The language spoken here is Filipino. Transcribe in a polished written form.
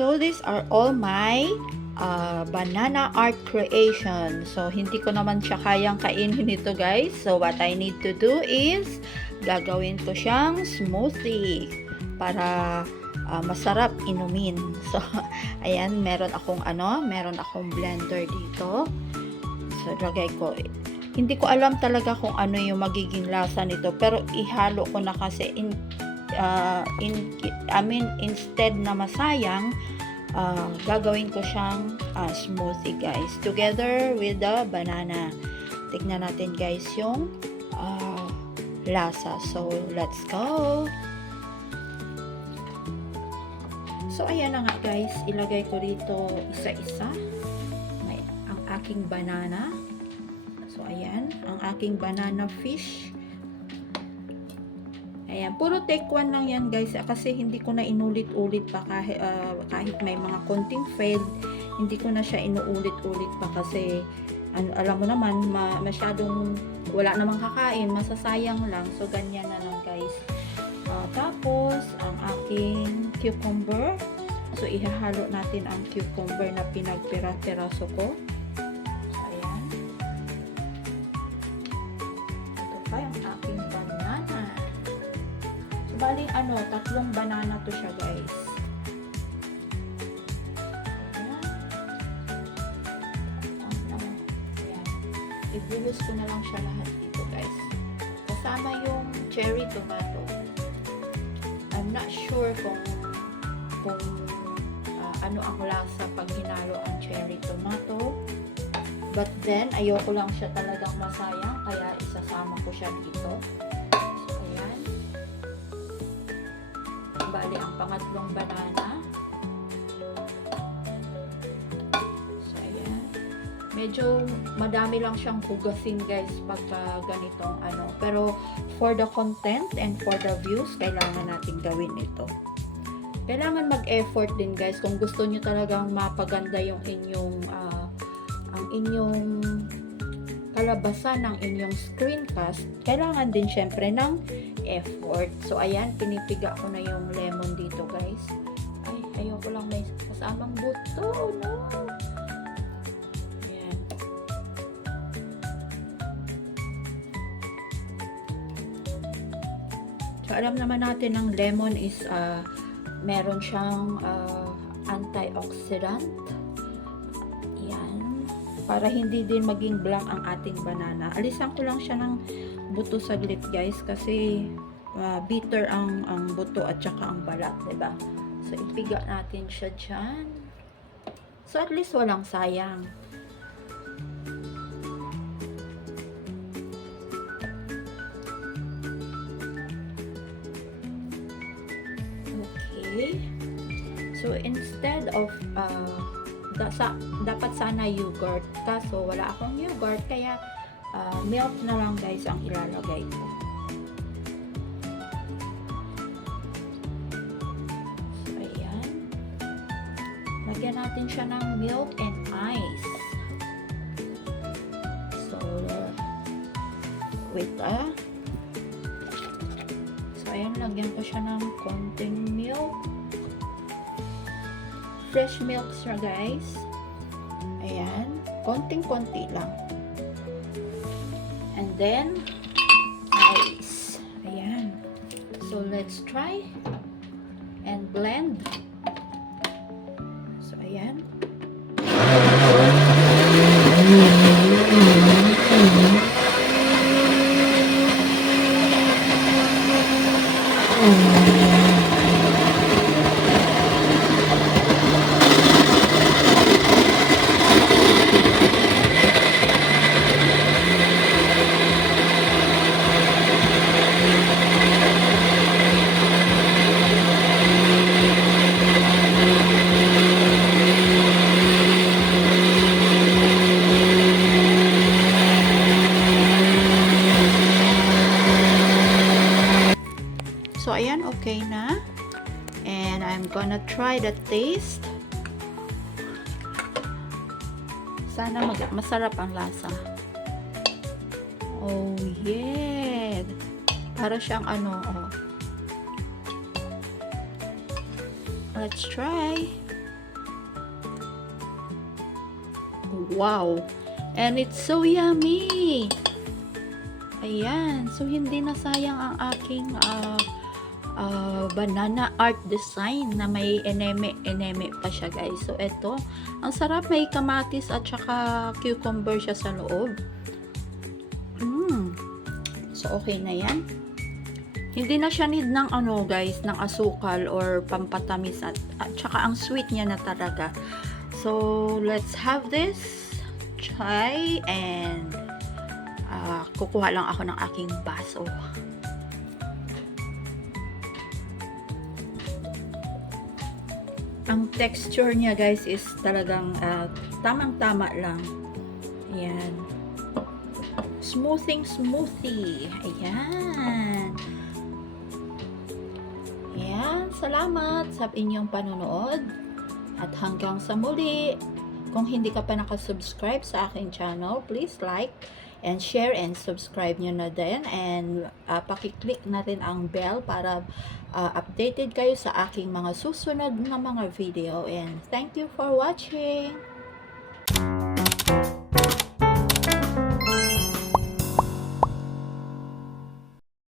So these are all my banana art creation. So hindi ko naman siya kayang kainin ito guys. So what I need to do is gagawin ko siyang smoothie para masarap inumin. So ayan, meron akong blender dito. So lagay ko. Hindi ko alam talaga kung ano yung magiging lasa nito, pero ihalo ko na kasi instead na masayang, gagawin ko siyang smoothie guys, together with the banana. Tignan natin guys yung lasa. So let's go. So ayan na nga guys, ilagay ko rito isa-isa ang aking banana. So ayan, ang aking banana fish. Ayan, puro take one lang yan guys, kasi hindi ko na inulit-ulit pa kahit may mga konting failed, hindi ko na siya inuulit-ulit pa kasi alam mo naman, masyadong wala namang kakain, masasayang lang. So ganyan na lang guys. Tapos ang aking cucumber, so ihahalo natin ang cucumber na pinagpira-piraso ko. Ang aking banana. So, bali, tatlong banana to siya, guys. Ayan. Ayan. Ibuhos ko na lang siya lahat dito, guys. Kasama yung cherry tomato. I'm not sure kung ano ang lasa pag hinalo ang cherry tomato. But then, ayoko lang siya talagang masayang, kaya isasama ko siya dito. So, ayan. Bali, ang pangatlong banana. So, ayan. Medyo madami lang siyang hugasin, guys, pagka ganitong Pero, for the content and for the views, kailangan natin gawin ito. Kailangan mag-effort din, guys, kung gusto nyo talagang mapaganda yung inyong kalabasan ng inyong screencast, kailangan din syempre ng effort. So ayan, pinipiga ko na yung lemon dito guys. Ay, ayoko lang may kasamang buto, no? Ayan. So alam naman natin ng lemon is meron siyang antioxidant. Para hindi din maging blank ang ating banana. Alisan ko lang siya ng buto saglit guys, kasi bitter ang buto at saka ang balat, diba? So ipiga natin siya dyan. So at least walang sayang. Okay. So instead of dapat sana yogurt, kaso wala akong yogurt, kaya milk na lang guys ang ilalagay ko. So ayan, lagyan natin siya ng milk and ice. So wait so ayan, lagyan ko siya ng konting milk. Fresh milk siya guys. Ayan. Konting-konti lang. And then, ice. Ayan. So, let's try and blend. So, ayan. So, ayan, okay na. And I'm gonna try the taste. Sana masarap ang lasa. Oh, yeah. Para siyang oh. Let's try. Wow! And it's so yummy! Ayan. So, hindi na sayang ang aking banana art design na may eneme pa siya, guys. So, eto. Ang sarap. May kamatis at saka cucumber siya sa loob. So, okay na yan. Hindi na siya need ng guys, ng asukal or pampatamis at saka ang sweet niya na talaga. So, let's have this. Try and kukuha lang ako ng aking baso. Ang texture niya, guys, is talagang tamang-tama lang. Ayan. Smoothie. Ayan. Ayan. Salamat sa inyong panonood. At hanggang sa muli. Kung hindi ka pa nakasubscribe sa aking channel, please like and share and subscribe nyo na din. And pakiclick na rin ang bell para updated kayo sa aking mga susunod na mga video. And thank you for watching.